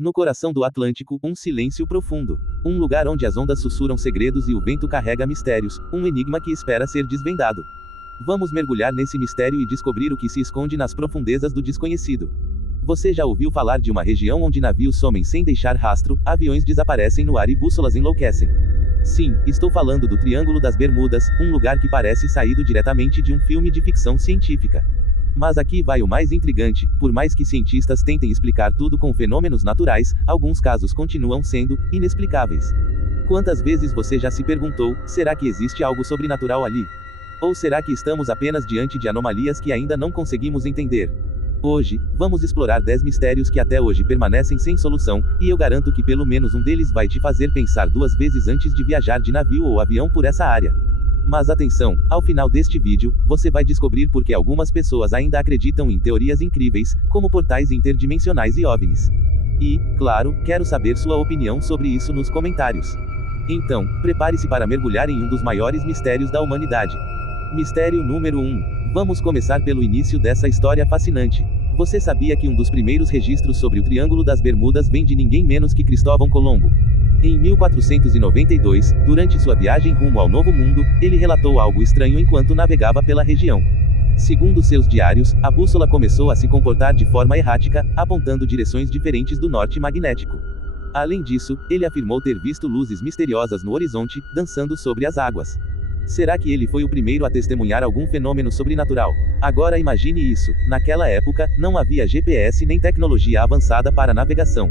No coração do Atlântico, um silêncio profundo. Um lugar onde as ondas sussurram segredos e o vento carrega mistérios, um enigma que espera ser desvendado. Vamos mergulhar nesse mistério e descobrir o que se esconde nas profundezas do desconhecido. Você já ouviu falar de uma região onde navios somem sem deixar rastro, aviões desaparecem no ar e bússolas enlouquecem? Sim, estou falando do Triângulo das Bermudas, um lugar que parece saído diretamente de um filme de ficção científica. Mas aqui vai o mais intrigante: por mais que cientistas tentem explicar tudo com fenômenos naturais, alguns casos continuam sendo inexplicáveis. Quantas vezes você já se perguntou, será que existe algo sobrenatural ali? Ou será que estamos apenas diante de anomalias que ainda não conseguimos entender? Hoje, vamos explorar 10 mistérios que até hoje permanecem sem solução, e eu garanto que pelo menos um deles vai te fazer pensar duas vezes antes de viajar de navio ou avião por essa área. Mas atenção, ao final deste vídeo, você vai descobrir por que algumas pessoas ainda acreditam em teorias incríveis, como portais interdimensionais e OVNIs. E, claro, quero saber sua opinião sobre isso nos comentários. Então, prepare-se para mergulhar em um dos maiores mistérios da humanidade. Mistério número 1. Vamos começar pelo início dessa história fascinante. Você sabia que um dos primeiros registros sobre o Triângulo das Bermudas vem de ninguém menos que Cristóvão Colombo? Em 1492, durante sua viagem rumo ao Novo Mundo, ele relatou algo estranho enquanto navegava pela região. Segundo seus diários, a bússola começou a se comportar de forma errática, apontando direções diferentes do norte magnético. Além disso, ele afirmou ter visto luzes misteriosas no horizonte, dançando sobre as águas. Será que ele foi o primeiro a testemunhar algum fenômeno sobrenatural? Agora imagine isso: naquela época, não havia GPS nem tecnologia avançada para navegação.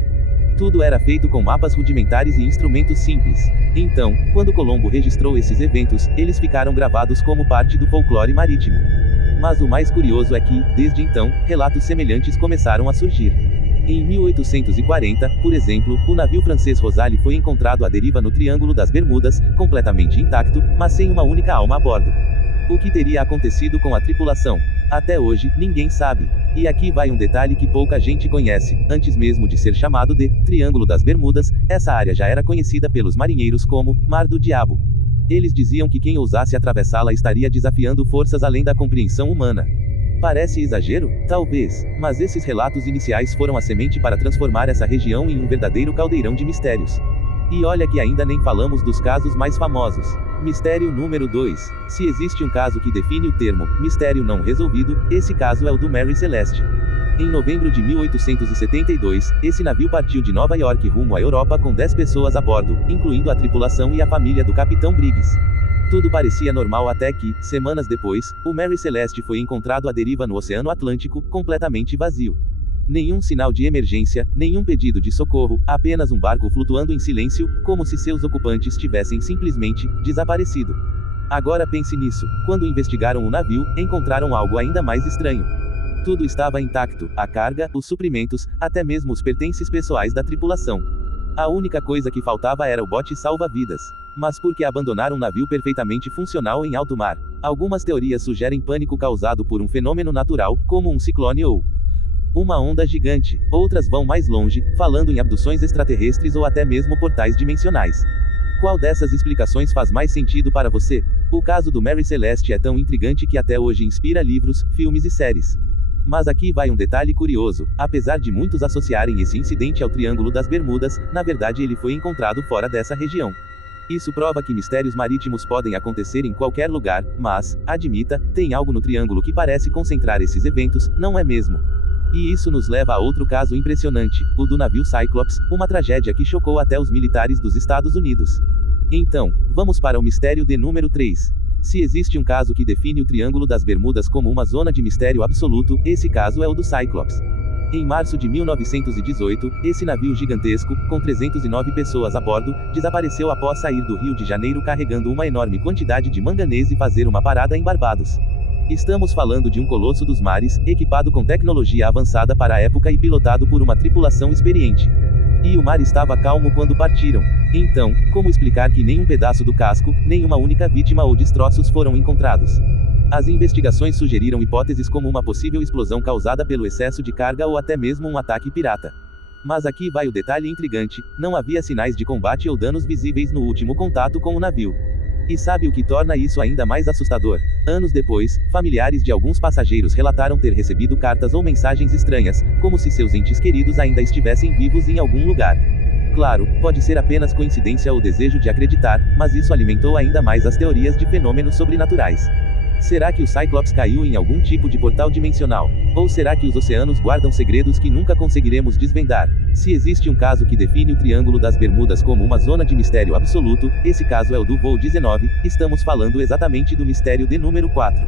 Tudo era feito com mapas rudimentares e instrumentos simples. Então, quando Colombo registrou esses eventos, eles ficaram gravados como parte do folclore marítimo. Mas o mais curioso é que, desde então, relatos semelhantes começaram a surgir. Em 1840, por exemplo, o navio francês Rosalie foi encontrado à deriva no Triângulo das Bermudas, completamente intacto, mas sem uma única alma a bordo. O que teria acontecido com a tripulação? Até hoje, ninguém sabe. E aqui vai um detalhe que pouca gente conhece: antes mesmo de ser chamado de Triângulo das Bermudas, essa área já era conhecida pelos marinheiros como Mar do Diabo. Eles diziam que quem ousasse atravessá-la estaria desafiando forças além da compreensão humana. Parece exagero? Talvez, mas esses relatos iniciais foram a semente para transformar essa região em um verdadeiro caldeirão de mistérios. E olha que ainda nem falamos dos casos mais famosos. Mistério número 2. Se existe um caso que define o termo mistério não resolvido, esse caso é o do Mary Celeste. Em novembro de 1872, esse navio partiu de Nova York rumo à Europa com 10 pessoas a bordo, incluindo a tripulação e a família do capitão Briggs. Tudo parecia normal até que, semanas depois, o Mary Celeste foi encontrado à deriva no Oceano Atlântico, completamente vazio. Nenhum sinal de emergência, nenhum pedido de socorro, apenas um barco flutuando em silêncio, como se seus ocupantes tivessem simplesmente desaparecido. Agora pense nisso: quando investigaram o navio, encontraram algo ainda mais estranho. Tudo estava intacto: a carga, os suprimentos, até mesmo os pertences pessoais da tripulação. A única coisa que faltava era o bote salva-vidas. Mas por que abandonar um navio perfeitamente funcional em alto mar? Algumas teorias sugerem pânico causado por um fenômeno natural, como um ciclone ou uma onda gigante. Outras vão mais longe, falando em abduções extraterrestres ou até mesmo portais dimensionais. Qual dessas explicações faz mais sentido para você? O caso do Mary Celeste é tão intrigante que até hoje inspira livros, filmes e séries. Mas aqui vai um detalhe curioso: apesar de muitos associarem esse incidente ao Triângulo das Bermudas, na verdade ele foi encontrado fora dessa região. Isso prova que mistérios marítimos podem acontecer em qualquer lugar, mas, admita, tem algo no Triângulo que parece concentrar esses eventos, não é mesmo? E isso nos leva a outro caso impressionante: o do navio Cyclops, uma tragédia que chocou até os militares dos Estados Unidos. Então, vamos para o mistério de número 3. Se existe um caso que define o Triângulo das Bermudas como uma zona de mistério absoluto, esse caso é o do Cyclops. Em março de 1918, esse navio gigantesco, com 309 pessoas a bordo, desapareceu após sair do Rio de Janeiro carregando uma enorme quantidade de manganês e fazer uma parada em Barbados. Estamos falando de um colosso dos mares, equipado com tecnologia avançada para a época e pilotado por uma tripulação experiente. E o mar estava calmo quando partiram. Então, como explicar que nenhum pedaço do casco, nenhuma única vítima ou destroços foram encontrados? As investigações sugeriram hipóteses como uma possível explosão causada pelo excesso de carga ou até mesmo um ataque pirata. Mas aqui vai o detalhe intrigante: não havia sinais de combate ou danos visíveis no último contato com o navio. E sabe o que torna isso ainda mais assustador? Anos depois, familiares de alguns passageiros relataram ter recebido cartas ou mensagens estranhas, como se seus entes queridos ainda estivessem vivos em algum lugar. Claro, pode ser apenas coincidência ou desejo de acreditar, mas isso alimentou ainda mais as teorias de fenômenos sobrenaturais. Será que o Cyclops caiu em algum tipo de portal dimensional? Ou será que os oceanos guardam segredos que nunca conseguiremos desvendar? Se existe um caso que define o Triângulo das Bermudas como uma zona de mistério absoluto, esse caso é o do voo 19, estamos falando exatamente do mistério de número 4.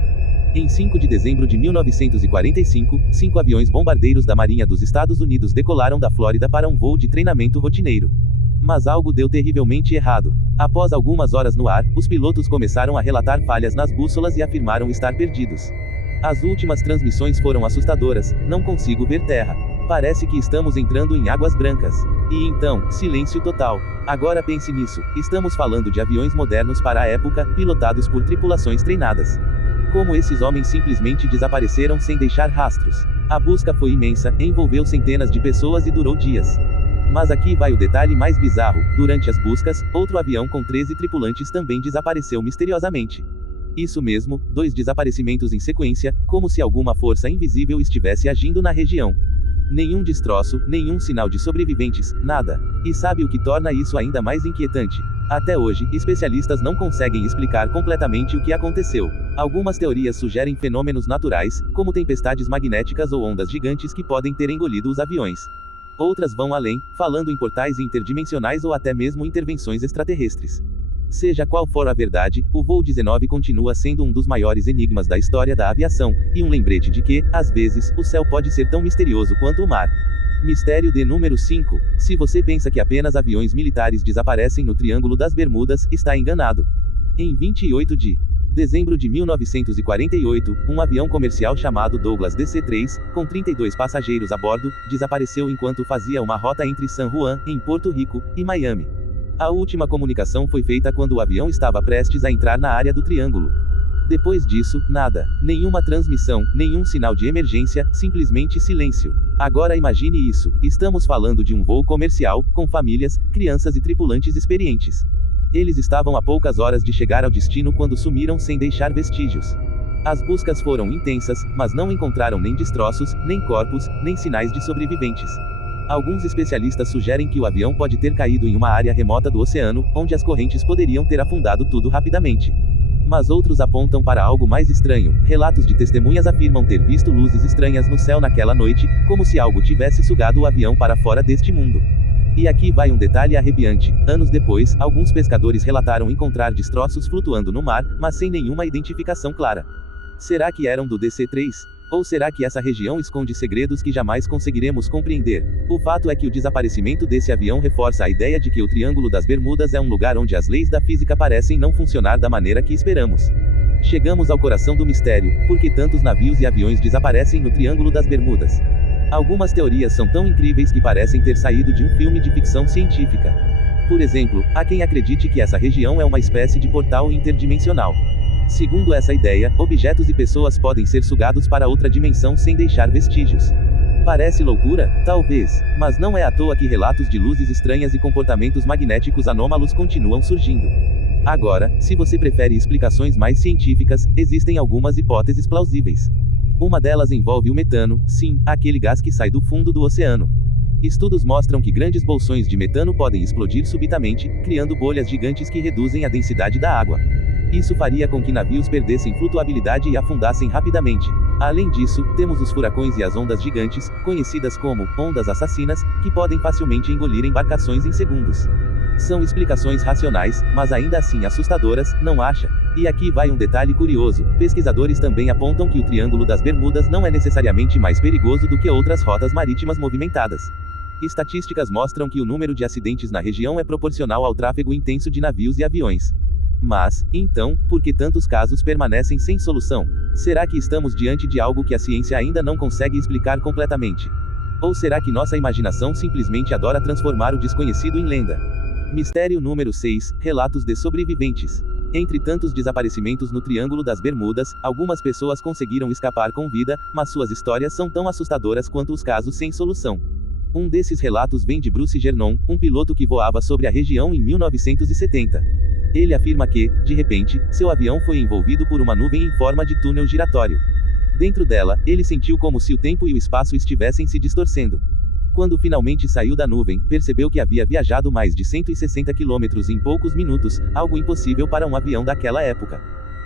Em 5 de dezembro de 1945, 5 aviões bombardeiros da Marinha dos Estados Unidos decolaram da Flórida para um voo de treinamento rotineiro. Mas algo deu terrivelmente errado. Após algumas horas no ar, os pilotos começaram a relatar falhas nas bússolas e afirmaram estar perdidos. As últimas transmissões foram assustadoras, não consigo ver terra. Parece que estamos entrando em águas brancas. E então, silêncio total. Agora pense nisso, estamos falando de aviões modernos para a época, pilotados por tripulações treinadas. Como esses homens simplesmente desapareceram sem deixar rastros? A busca foi imensa, envolveu centenas de pessoas e durou dias. Mas aqui vai o detalhe mais bizarro: durante as buscas, outro avião com 13 tripulantes também desapareceu misteriosamente. Isso mesmo, 2 desaparecimentos em sequência, como se alguma força invisível estivesse agindo na região. Nenhum destroço, nenhum sinal de sobreviventes, nada. E sabe o que torna isso ainda mais inquietante? Até hoje, especialistas não conseguem explicar completamente o que aconteceu. Algumas teorias sugerem fenômenos naturais, como tempestades magnéticas ou ondas gigantes que podem ter engolido os aviões. Outras vão além, falando em portais interdimensionais ou até mesmo intervenções extraterrestres. Seja qual for a verdade, o voo 19 continua sendo um dos maiores enigmas da história da aviação, e um lembrete de que, às vezes, o céu pode ser tão misterioso quanto o mar. Mistério de número 5. Se você pensa que apenas aviões militares desaparecem no Triângulo das Bermudas, está enganado. Em 28 de dezembro de 1948, um avião comercial chamado Douglas DC-3, com 32 passageiros a bordo, desapareceu enquanto fazia uma rota entre San Juan, em Porto Rico, e Miami. A última comunicação foi feita quando o avião estava prestes a entrar na área do Triângulo. Depois disso, nada. Nenhuma transmissão, nenhum sinal de emergência, simplesmente silêncio. Agora imagine isso, estamos falando de um voo comercial, com famílias, crianças e tripulantes experientes. Eles estavam a poucas horas de chegar ao destino quando sumiram sem deixar vestígios. As buscas foram intensas, mas não encontraram nem destroços, nem corpos, nem sinais de sobreviventes. Alguns especialistas sugerem que o avião pode ter caído em uma área remota do oceano, onde as correntes poderiam ter afundado tudo rapidamente. Mas outros apontam para algo mais estranho. Relatos de testemunhas afirmam ter visto luzes estranhas no céu naquela noite, como se algo tivesse sugado o avião para fora deste mundo. E aqui vai um detalhe arrepiante. Anos depois, alguns pescadores relataram encontrar destroços flutuando no mar, mas sem nenhuma identificação clara. Será que eram do DC-3? Ou será que essa região esconde segredos que jamais conseguiremos compreender? O fato é que o desaparecimento desse avião reforça a ideia de que o Triângulo das Bermudas é um lugar onde as leis da física parecem não funcionar da maneira que esperamos. Chegamos ao coração do mistério: por que tantos navios e aviões desaparecem no Triângulo das Bermudas? Algumas teorias são tão incríveis que parecem ter saído de um filme de ficção científica. Por exemplo, há quem acredite que essa região é uma espécie de portal interdimensional. Segundo essa ideia, objetos e pessoas podem ser sugados para outra dimensão sem deixar vestígios. Parece loucura? Talvez. Mas não é à toa que relatos de luzes estranhas e comportamentos magnéticos anômalos continuam surgindo. Agora, se você prefere explicações mais científicas, existem algumas hipóteses plausíveis. Uma delas envolve o metano, sim, aquele gás que sai do fundo do oceano. Estudos mostram que grandes bolsões de metano podem explodir subitamente, criando bolhas gigantes que reduzem a densidade da água. Isso faria com que navios perdessem flutuabilidade e afundassem rapidamente. Além disso, temos os furacões e as ondas gigantes, conhecidas como ondas assassinas, que podem facilmente engolir embarcações em segundos. São explicações racionais, mas ainda assim assustadoras, não acha? E aqui vai um detalhe curioso: pesquisadores também apontam que o Triângulo das Bermudas não é necessariamente mais perigoso do que outras rotas marítimas movimentadas. Estatísticas mostram que o número de acidentes na região é proporcional ao tráfego intenso de navios e aviões. Mas, então, por que tantos casos permanecem sem solução? Será que estamos diante de algo que a ciência ainda não consegue explicar completamente? Ou será que nossa imaginação simplesmente adora transformar o desconhecido em lenda? Mistério número 6, relatos de sobreviventes. Entre tantos desaparecimentos no Triângulo das Bermudas, algumas pessoas conseguiram escapar com vida, mas suas histórias são tão assustadoras quanto os casos sem solução. Um desses relatos vem de Bruce Gernon, um piloto que voava sobre a região em 1970. Ele afirma que, de repente, seu avião foi envolvido por uma nuvem em forma de túnel giratório. Dentro dela, ele sentiu como se o tempo e o espaço estivessem se distorcendo. Quando finalmente saiu da nuvem, percebeu que havia viajado mais de 160 quilômetros em poucos minutos, algo impossível para um avião daquela época.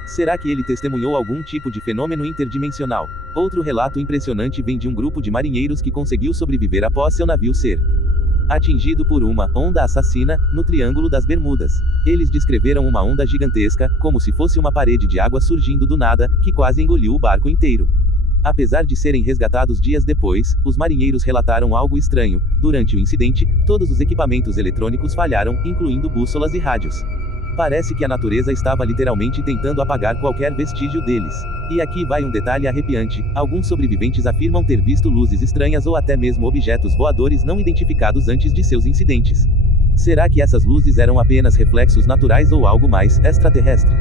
Será que ele testemunhou algum tipo de fenômeno interdimensional? Outro relato impressionante vem de um grupo de marinheiros que conseguiu sobreviver após seu navio ser atingido por uma onda assassina no Triângulo das Bermudas. Eles descreveram uma onda gigantesca, como se fosse uma parede de água surgindo do nada, que quase engoliu o barco inteiro. Apesar de serem resgatados dias depois, os marinheiros relataram algo estranho. Durante o incidente, todos os equipamentos eletrônicos falharam, incluindo bússolas e rádios. Parece que a natureza estava literalmente tentando apagar qualquer vestígio deles. E aqui vai um detalhe arrepiante: alguns sobreviventes afirmam ter visto luzes estranhas ou até mesmo objetos voadores não identificados antes de seus incidentes. Será que essas luzes eram apenas reflexos naturais ou algo mais extraterrestre?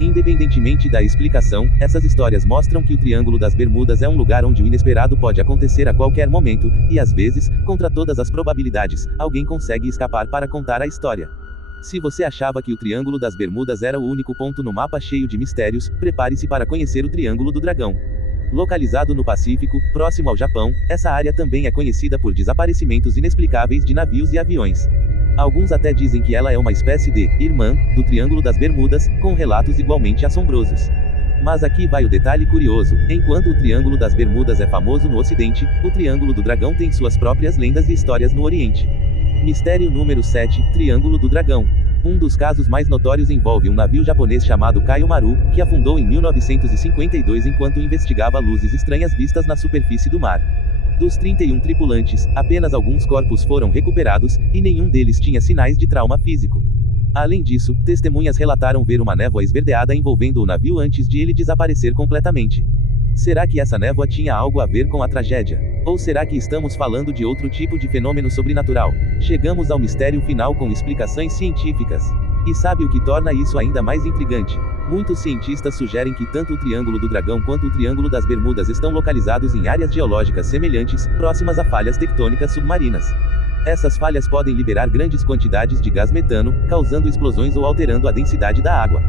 Independentemente da explicação, essas histórias mostram que o Triângulo das Bermudas é um lugar onde o inesperado pode acontecer a qualquer momento, e às vezes, contra todas as probabilidades, alguém consegue escapar para contar a história. Se você achava que o Triângulo das Bermudas era o único ponto no mapa cheio de mistérios, prepare-se para conhecer o Triângulo do Dragão. Localizado no Pacífico, próximo ao Japão, essa área também é conhecida por desaparecimentos inexplicáveis de navios e aviões. Alguns até dizem que ela é uma espécie de irmã do Triângulo das Bermudas, com relatos igualmente assombrosos. Mas aqui vai o detalhe curioso: enquanto o Triângulo das Bermudas é famoso no Ocidente, o Triângulo do Dragão tem suas próprias lendas e histórias no Oriente. Mistério número 7, Triângulo do Dragão. Um dos casos mais notórios envolve um navio japonês chamado Kaio Maru, que afundou em 1952 enquanto investigava luzes estranhas vistas na superfície do mar. Dos 31 tripulantes, apenas alguns corpos foram recuperados, e nenhum deles tinha sinais de trauma físico. Além disso, testemunhas relataram ver uma névoa esverdeada envolvendo o navio antes de ele desaparecer completamente. Será que essa névoa tinha algo a ver com a tragédia? Ou será que estamos falando de outro tipo de fenômeno sobrenatural? Chegamos ao mistério final com explicações científicas. E sabe o que torna isso ainda mais intrigante? Muitos cientistas sugerem que tanto o Triângulo do Dragão quanto o Triângulo das Bermudas estão localizados em áreas geológicas semelhantes, próximas a falhas tectônicas submarinas. Essas falhas podem liberar grandes quantidades de gás metano, causando explosões ou alterando a densidade da água.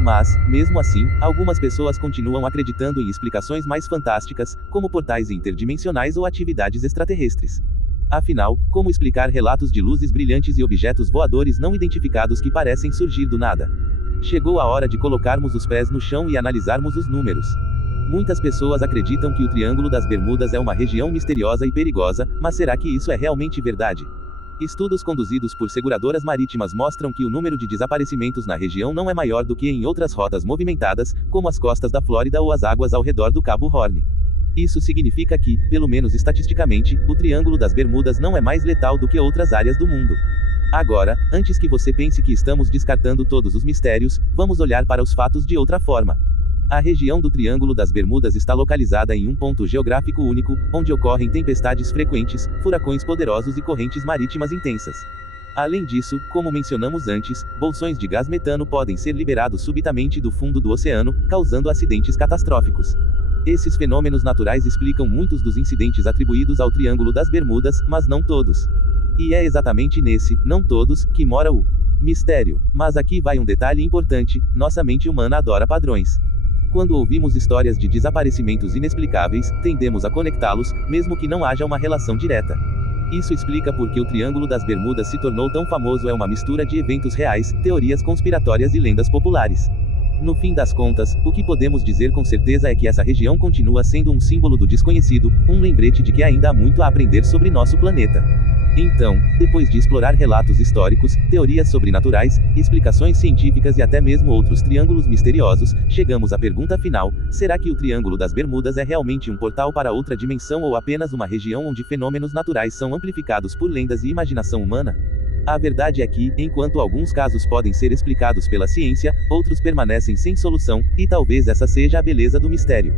Mas, mesmo assim, algumas pessoas continuam acreditando em explicações mais fantásticas, como portais interdimensionais ou atividades extraterrestres. Afinal, como explicar relatos de luzes brilhantes e objetos voadores não identificados que parecem surgir do nada? Chegou a hora de colocarmos os pés no chão e analisarmos os números. Muitas pessoas acreditam que o Triângulo das Bermudas é uma região misteriosa e perigosa, mas será que isso é realmente verdade? Estudos conduzidos por seguradoras marítimas mostram que o número de desaparecimentos na região não é maior do que em outras rotas movimentadas, como as costas da Flórida ou as águas ao redor do Cabo Horn. Isso significa que, pelo menos estatisticamente, o Triângulo das Bermudas não é mais letal do que outras áreas do mundo. Agora, antes que você pense que estamos descartando todos os mistérios, vamos olhar para os fatos de outra forma. A região do Triângulo das Bermudas está localizada em um ponto geográfico único, onde ocorrem tempestades frequentes, furacões poderosos e correntes marítimas intensas. Além disso, como mencionamos antes, bolsões de gás metano podem ser liberados subitamente do fundo do oceano, causando acidentes catastróficos. Esses fenômenos naturais explicam muitos dos incidentes atribuídos ao Triângulo das Bermudas, mas não todos. E é exatamente nesse, não todos, que mora o mistério. Mas aqui vai um detalhe importante: nossa mente humana adora padrões. Quando ouvimos histórias de desaparecimentos inexplicáveis, tendemos a conectá-los, mesmo que não haja uma relação direta. Isso explica por que o Triângulo das Bermudas se tornou tão famoso. É uma mistura de eventos reais, teorias conspiratórias e lendas populares. No fim das contas, o que podemos dizer com certeza é que essa região continua sendo um símbolo do desconhecido, um lembrete de que ainda há muito a aprender sobre nosso planeta. Então, depois de explorar relatos históricos, teorias sobrenaturais, explicações científicas e até mesmo outros triângulos misteriosos, chegamos à pergunta final: será que o Triângulo das Bermudas é realmente um portal para outra dimensão ou apenas uma região onde fenômenos naturais são amplificados por lendas e imaginação humana? A verdade é que, enquanto alguns casos podem ser explicados pela ciência, outros permanecem sem solução, e talvez essa seja a beleza do mistério.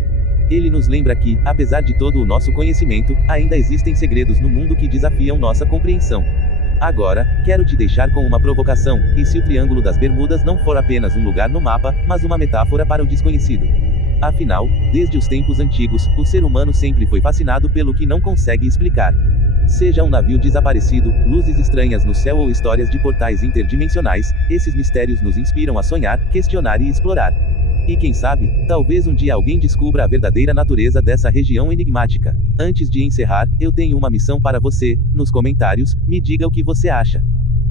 Ele nos lembra que, apesar de todo o nosso conhecimento, ainda existem segredos no mundo que desafiam nossa compreensão. Agora, quero te deixar com uma provocação: e se o Triângulo das Bermudas não for apenas um lugar no mapa, mas uma metáfora para o desconhecido? Afinal, desde os tempos antigos, o ser humano sempre foi fascinado pelo que não consegue explicar. Seja um navio desaparecido, luzes estranhas no céu ou histórias de portais interdimensionais, esses mistérios nos inspiram a sonhar, questionar e explorar. E quem sabe, talvez um dia alguém descubra a verdadeira natureza dessa região enigmática. Antes de encerrar, eu tenho uma missão para você. Nos comentários, me diga o que você acha.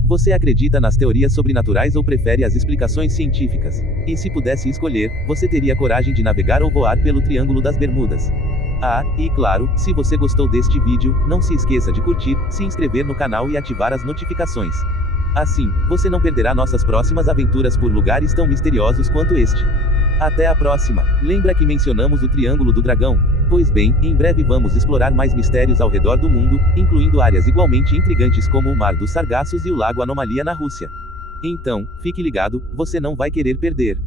Você acredita nas teorias sobrenaturais ou prefere as explicações científicas? E se pudesse escolher, você teria coragem de navegar ou voar pelo Triângulo das Bermudas? Ah, e claro, se você gostou deste vídeo, não se esqueça de curtir, se inscrever no canal e ativar as notificações. Assim, você não perderá nossas próximas aventuras por lugares tão misteriosos quanto este. Até a próxima! Lembra que mencionamos o Triângulo do Dragão? Pois bem, em breve vamos explorar mais mistérios ao redor do mundo, incluindo áreas igualmente intrigantes como o Mar dos Sargassos e o Lago Anomalia na Rússia. Então, fique ligado, você não vai querer perder.